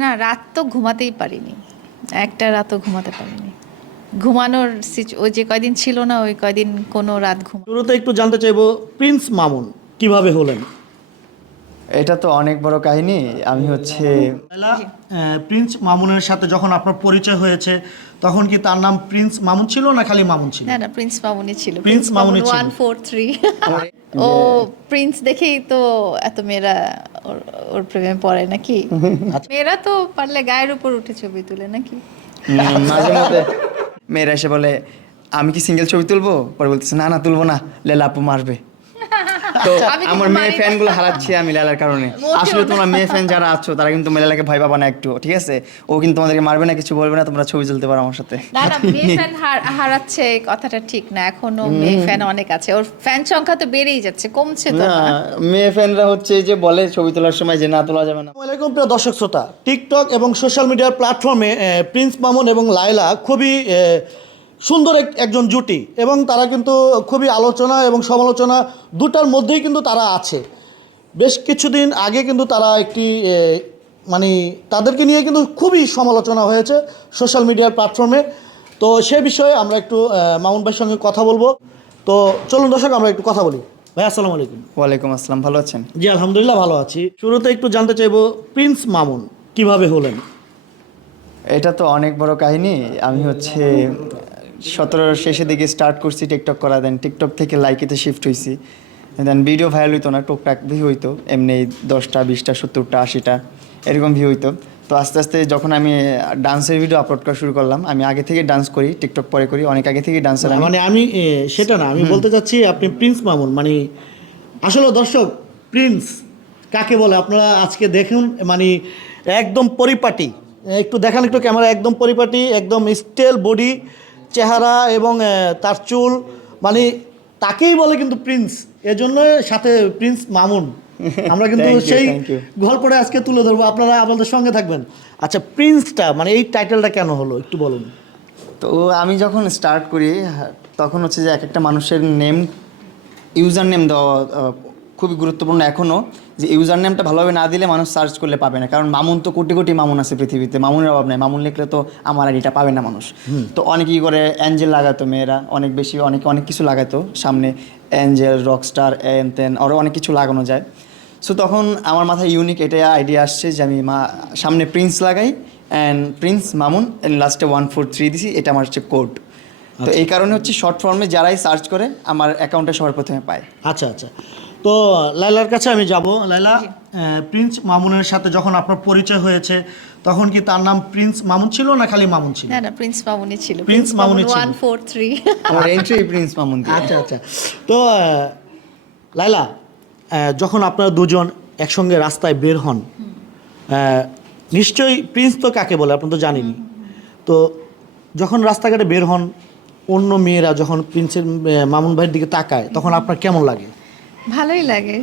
না, রাত তো ঘুমাতেই পারিনি। একটা রাতও ঘুমাতে পারিনি। ঘুমানোর ওই যে কয়দিন ছিল না, ওই কয়দিন কোনো রাত ঘুম শুরুতে একটু জানতে চাইব, প্রিন্স মামুন কীভাবে হলেন? এটা তো অনেক বড় কাহিনী। আমি হচ্ছে প্রিন্স মামুনের সাথে যখন আপনার পরিচয় হয়েছে তখন কি তার নাম প্রিন্স মামুন ছিল না খালি মামুন ছিল? না না প্রিন্স মামুনি ছিল। প্রিন্স মামুনি ছিল। One four three. ও প্রিন্স দেখেই তো এত মেয়েরা ওর- প্রেমে পড়ে নাকি। মেয়েরা তো পারলে গায়ের উপর উঠে ছবি তুলে নাকি? মাঝে মধ্যে মেয়েরা এসে বলে আমি কি সিঙ্গেল ছবি তুলবো? পরে বলতেছে না না তুলবো না। লেলা আপু মারবে। তো আমার মেয়ে মারি ফ্যানগুলো হারাচ্ছি আমি লেলার কারণে। আসলে। তোমরা মেয়ে ফ্যান যারা আছো তারা কিন্তু মেলালাকে ভয় পাবা না একটু ঠিক আছে? ও কিন্তু তোমাদেরকে মারবে না কিছু বলবে না তোমরা ছবি তুলতে পারো আমার সাথে। না না মেয়ে ফ্যান হারাচ্ছে এই কথাটা ঠিক না এখনও মেয়ে ফ্যান অনেক আছে। ওর ফ্যান সংখ্যা তো বেড়েই যাচ্ছে কমছে তো। না মেয়ে ফ্যানরা হচ্ছে এই যে বলে ছবি তোলার সময় যে না তোলা যাবে না। আসসালামু আলাইকুম প্রিয় দর্শক শ্রোতা। টিকটক এবং সোশ্যাল মিডিয়ার প্ল্যাটফর্মে প্রিন্স মামুন এবং লায়লা খুবই আহ, সুন্দর এক- একজন জুটি এবং তারা কিন্তু খুবই আলোচনা এবং সমালোচনা দুটার মধ্যেই কিন্তু তারা আছে। বেশ কিছুদিন আগে কিন্তু তারা একটি মানে তাদেরকে নিয়ে কিন্তু খুবই সমালোচনা হয়েছে সোশ্যাল মিডিয়ার প্ল্যাটফর্মে। তো সে বিষয়ে আমরা একটু মামুন ভাইয়ের সঙ্গে কথা বলব। তো চলুন দর্শক আমরা একটু কথা বলি। ভাই আসসালামু আলাইকুম। ওয়ালাইকুম আসসালাম ভালো আছেন? জি আলহামদুলিল্লাহ ভালো আছি। শুরুতে একটু জানতে চাইব প্রিন্স মামুন কীভাবে হলেন? এটা তো অনেক বড় কাহিনী। আমি হচ্ছে সতেরোর শেষের দিকে স্টার্ট করছি টিকটক করা দেন টিকটক থেকে লাইকেতে শিফট হয়েছি দেন ভিডিও ভাইরাল হইতো না টুকটাক ভিউ হইতো এমনি দশটা বিশটা সত্তরটা আশিটা এরকম ভিউ হইতো। তো আস্তে আস্তে যখন আমি ডান্সের ভিডিও আপলোড করা শুরু করলাম আমি আগে থেকে ডান্স করি টিকটক পরে করি অনেক আগে থেকে ডান্সার মানে আমি সেটা না আমি বলতে চাচ্ছি আপনি প্রিন্স মামুন মানে আসলে দর্শক প্রিন্স কাকে বলে? আপনারা আজকে দেখুন মানে একদম পরিপাটি। একটু দেখান একটু ক্যামেরা একদম পরিপাটি একদম স্টেল বডি চেহারা এবং তার চুল মানে তাকেই বলে কিন্তু প্রিন্স। এজন্য সাথে প্রিন্স মামুন। আমরা কিন্তু সেই. গল্পটা আজকে তুলে ধরবো। আপনারা আমাদের সঙ্গে থাকবেন। আচ্ছা প্রিন্সটা মানে এই টাইটেলটা কেন হলো? একটু বলুন। তো আমি যখন স্টার্ট করি তখন হচ্ছে যে এক একটা মানুষের নেম ইউজার নেম দেওয়া খুবই গুরুত্বপূর্ণ এখনও যে ইউজার নেমটা ভালোভাবে না দিলে মানুষ সার্চ করলে পাবে না। কারণ মামুন তো কোটি কোটি মামুন আছে পৃথিবীতে মামুনের অভাব নাই। মামুন লিখলে তো আমার আইডিটা পাবে না মানুষ। তো অনেকেই করে অ্যাঞ্জেল লাগাতো মেয়েরা অনেক বেশি অনেকে অনেক কিছু লাগাতো। সামনে অ্যাঞ্জেল রকস্টার এন তেন আরও অনেক কিছু লাগানো যায়। সো তখন আমার মাথায় ইউনিক এটাই আইডিয়া আসছে যে আমি মা সামনে প্রিন্স লাগাই অ্যান্ড প্রিন্স মামুন অ্যান্ড লাস্টে ওয়ান ফোর থ্রি দিছি এটা আমার হচ্ছে কোড তো এই কারণে হচ্ছে শর্ট ফর্মে যারাই সার্চ করে আমার অ্যাকাউন্টে সবার প্রথমে পায়। আচ্ছা আচ্ছা। তো লাইলার কাছে আমি যাব। লাইলা প্রিন্স মামুনের সাথে যখন আপনার পরিচয় হয়েছে তখন কি তার নাম প্রিন্স মামুন ছিল না খালি মামুন ছিল? না না প্রিন্স মামুনি ছিল। প্রিন্স মামুনি ছিল। One four three. আমার এন্ট্রি প্রিন্স মামুন দিয়ে। আচ্ছা আচ্ছা। তো লাইলা যখন আপনারা দুজন একসঙ্গে রাস্তায় বের হন নিশ্চয়ই প্রিন্স তো কাকে বলে? আপনি তো জানেনই। তো যখন রাস্তাঘাটে বের হন অন্য মেয়েরা যখন প্রিন্সের মামুন ভাইয়ের দিকে তাকায় তখন আপনার কেমন লাগে? ভালোই লাগে।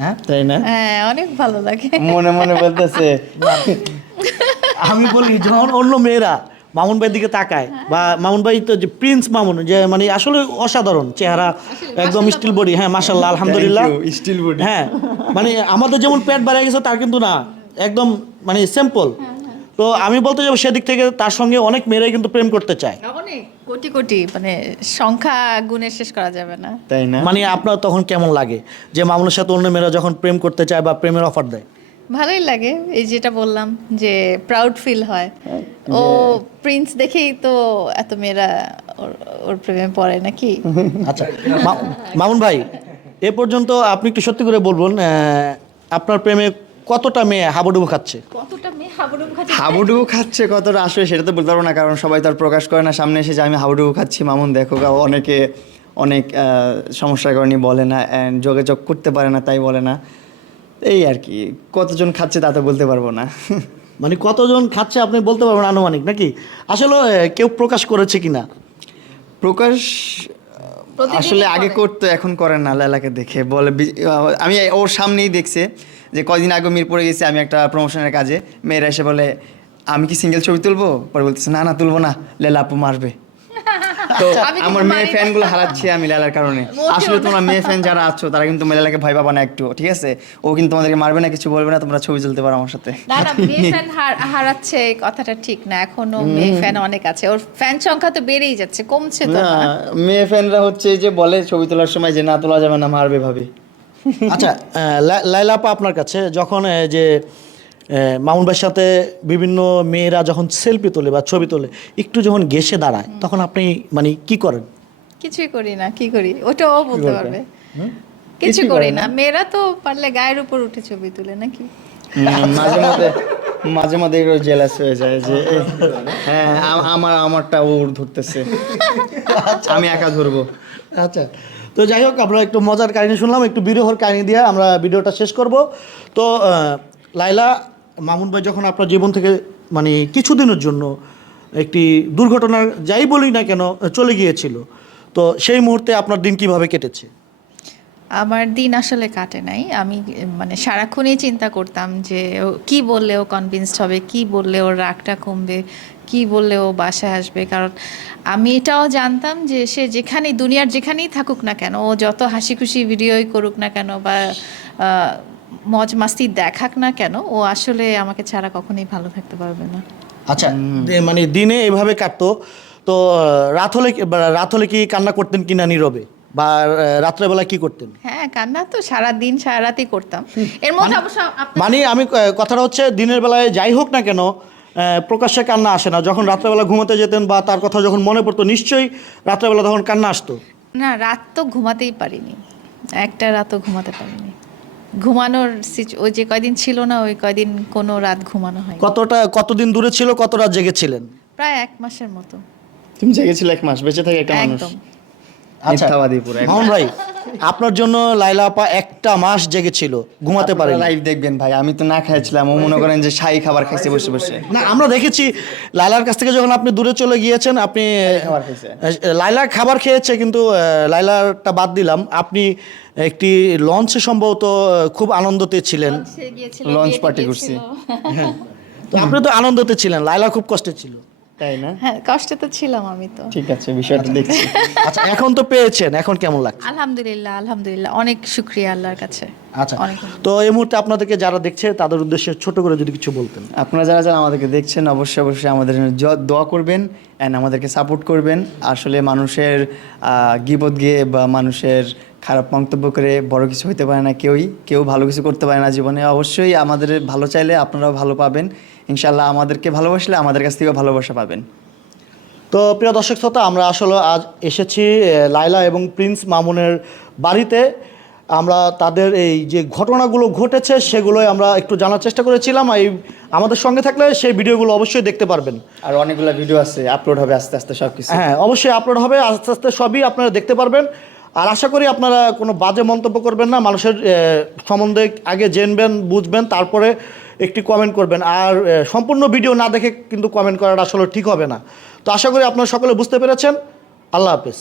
হ্যাঁ? তাই না? হ্যাঁ অনেক ভালো লাগে। মনে মনে বলতেছে আমি বলি যখন অন্য মেয়েরা মামুন ভাইয়ের দিকে তাকায় বা মামুন ভাই তো যে প্রিন্স মামুন যে মানে আসলে অসাধারণ চেহারা একদম স্টিল বডি হ্যাঁ মাসাল্লাহ আলহামদুলিল্লাহ। স্টিল বডি হ্যাঁ মানে আমাদের যেমন পেট বাড়ে গেছে তার কিন্তু না একদম মানে সিম্পল তো আমি বলতে যাব সেদিক থেকে তার সঙ্গে অনেক মেয়েরাই কিন্তু প্রেম করতে চায়। অনেক কোটি কোটি মানে সংখ্যা গুণে শেষ করা যাবে না। তাই না? মানে আপনার তখন কেমন লাগে? যে মামুনের সাথে অন্য মেয়েরা যখন প্রেম করতে চায় বা প্রেমের অফার দেয়। ভালোই লাগে এই যেটা বললাম যে প্রাউড ফিল হয়। ও প্রিন্স দেখেই তো এত মেয়েরা ওর- প্রেমে পড়ে নাকি? আচ্ছা মা- মামুন ভাই এ পর্যন্ত আপনি একটু সত্যি করে বলবেন আপনার প্রেমে কতটা মেয়ে হাবুডুবু খাচ্ছে? কতটা মেয়ে হাবুডুবু খাচ্ছে? হাবুডুবু খাচ্ছে কতটা আসলে সেটা তো বলতে পারব না কারণ সবাই তো আর প্রকাশ করে না। সামনে এসে যে আমি হাবুডুবু খাচ্ছি মামুন দেখো অনেকে অনেক আহ, সমস্যার কারণে বলে না অ্যান্ড যোগাযোগ করতে পারে না তাই বলে না। এই আর কি কতজন খাচ্ছে তা তো বলতে পারব না। মানে কতজন খাচ্ছে আপনি বলতে পারবেন আনুমানিক নাকি? আসলে কেউ প্রকাশ করেছে কিনা? প্রকাশ আসলে আগে করতো এখন করে না লালাকে দেখে বলে আমি ওর সামনেই দেখছে। যে কয়দিন আগে মিরপুরে গেছি আমি একটা প্রমোশনের কাজে। মেয়েরা এসে বলে আমি কি সিঙ্গেল ছবি তুলবো? পরে বলতেছে না না তুলবো না লেলা আপু মারবে। তো আমার মেয়ে মানি ফ্যানগুলো হারাচ্ছি আমি লালার কারণে। আসলে। তোমরা মেয়ে ফ্যান যারা আছো তারা কিন্তু মেলালাকে ভয় পাবা না একটু ঠিক আছে? ও কিন্তু তোমাদেরকে মারবে না কিছু বলবে না তোমরা ছবি তুলতে পারো আমার সাথে। না না মেয়ে ফ্যান হারাচ্ছে এই কথাটা ঠিক না এখনও মেয়ে ফ্যান অনেক আছে। ওর ফ্যান সংখ্যা তো বেড়েই যাচ্ছে কমছে তো না মেয়ে ফ্যানরা হচ্ছে যে বলে ছবি তোলার সময় যে না তোলা যাবে না মারবে ভাবি। আচ্ছা আহ, লা- লাইলা আপা আপনার কাছে যখন যে আহ, মামুন ভাইয়ের সাথে বিভিন্ন মেয়েরা যখন সেলফি তোলে বা ছবি তোলে একটু যখন গেসে দাঁড়ায় তখন আপনি মানে কি করেন? কিছুই করি না কি করি? ওটাও বলতে পারবে। কিছু কিছুই করি না। মেয়েরা তো পারলে গায়ের উপর উঠে ছবি তুলে নাকি? মাঝে মাঝে মাঝে মাঝে একটু জেলাস হয়ে যায় যে হ্যাঁ আমার আমারটা ও ধরতেছে। আমি একা ধরবো। আচ্ছা। তো যাই হোক, আমরা একটু মজার কাহিনী শুনলাম, একটু বিরহর কাহিনী দিয়ে আমরা ভিডিওটা শেষ করব। তো লাইলা মামুন ভাই যখন আপনার জীবন থেকে মানে কিছুদিনের জন্য একটি দুর্ঘটনার, যাই বলি না কেন, চলে গিয়েছিল, তো সেই মুহূর্তে আপনার দিন কীভাবে কেটেছে? আমার দিন আসলে কাটে নাই। আমি মানে সারাক্ষণই চিন্তা করতাম যে ও কি বললে ও কনভিন্সড হবে কি বললে ওর রাগটা কমবে কি বললে ও বাসায় আসবে। কারণ আমি এটাও জানতাম যে সে যেখানেই দুনিয়ার যেখানেই থাকুক না কেন ও যত হাসি খুশি ভিডিওই করুক না কেন বা মজ মাস্তি দেখাক না কেন ও আসলে আমাকে ছাড়া কখনোই ভালো থাকতে পারবে না। আচ্ছা মানে দিনে এভাবে কাটতো। তো রাত হলে রাত হলে কি কান্না করতেন কিনা নীরবে? বা রাত্রেবেলা কি করতেন? হ্যাঁ কান্না তো সারা দিন সারা রাতই করতাম এর মধ্যে অবশ্য মানে আমি কথাটা হচ্ছে দিনের বেলায় যাই হোক না কেন প্রকাশ্যে কান্না আসে না। যখন রাত্রেবেলা ঘুমাতে যেতেন বা তার কথা যখন মনে পড়তো নিশ্চয়ই রাত্রেবেলা তখন কান্না আসতো। না রাত তো ঘুমাতেই পারিনি। একটা রাতও ঘুমাতে পারিনি। ঘুমানোর সিচ- ওই যে কয়দিন ছিল না ওই কয়দিন কোনো রাত ঘুমানো হয় কতটা কতদিন দূরে ছিল কত রাত জেগেছিলেন? প্রায় এক মাসের মতো। তুমি জেগেছিলে এক মাস বেঁচে থাকে একটা মানুষ। একদম। মিথ্যাবাদী পুরো মামুন ভাই আপনার জন্য লাইলা আপা একটা মাস জেগেছিল ঘুমাতে পারেন। লাইভ দেখবেন ভাই আমি তো না খাইছিলাম ও মনে করেন যে শাহী খাবার খাইছে বসে বসে। না আমরা দেখেছি লাইলার কাছ থেকে যখন আপনি দূরে চলে গিয়েছেন আপনি। লাইলা খাবার খেয়েছে কিন্তু আহ, লাইলারটা বাদ দিলাম। আপনি একটি লঞ্চে সম্ভবত খুব আনন্দতে ছিলেন। লঞ্চ পার্টি করছি। তো আপনি তো আনন্দতে ছিলেন লাইলা খুব কষ্টে ছিল। তাই না? হ্যাঁ কষ্টে তো ছিলাম আমি তো। ঠিক আছে বিষয়টা দেখছি। আচ্ছা এখন তো পেয়েছেন এখন কেমন লাগছে? আলহামদুলিল্লাহ আলহামদুলিল্লাহ অনেক শুক্রিয়া আল্লাহর কাছে। আচ্ছা অনেক তো এই মুহূর্তে আপনাদেরকে যারা দেখছে তাদের উদ্দেশ্যে ছোট করে যদি কিছু বলতেন। আপনারা যারা যারা আমাদেরকে দেখছেন অবশ্যই অবশ্যই আমাদের জ- দোয়া করবেন অ্যান্ড আমাদেরকে সাপোর্ট করবেন। আসলে মানুষের গিবত গিয়ে বা মানুষের খারাপ মন্তব্য করে বড় কিছু হতে পারে না কেউই। কেউ ভালো কিছু করতে পারে না জীবনে। অবশ্যই আমাদের ভালো চাইলে আপনারাও ভালো পাবেন। ইনশাল্লাহ আমাদেরকে ভালোবাসলে আমাদের কাছ থেকেও ভালোবাসা পাবেন। তো প্রিয় দর্শক শ্রোতা আমরা আসলে আজ এসেছি লায়লা এবং প্রিন্স মামুনের বাড়িতে। আমরা তাদের এই যে ঘটনাগুলো ঘটেছে সেগুলোই আমরা একটু জানার চেষ্টা করেছিলাম। এই আমাদের সঙ্গে থাকলে সেই ভিডিওগুলো অবশ্যই দেখতে পারবেন। আর অনেকগুলো ভিডিও আছে আপলোড হবে আস্তে আস্তে সব কিছু হ্যাঁ অবশ্যই আপলোড হবে আস্তে আস্তে সবই আপনারা দেখতে পারবেন। আর আশা করি আপনারা কোনো বাজে মন্তব্য করবেন না মানুষের সম্বন্ধে আগে জেনবেন বুঝবেন তারপরে একটি কমেন্ট করবেন। আর সম্পূর্ণ ভিডিও না দেখে কিন্তু কমেন্ট করাটা আসলে ঠিক হবে না। তো আশা করি আপনারা সকলে বুঝতে পেরেছেন। আল্লাহ হাফেজ।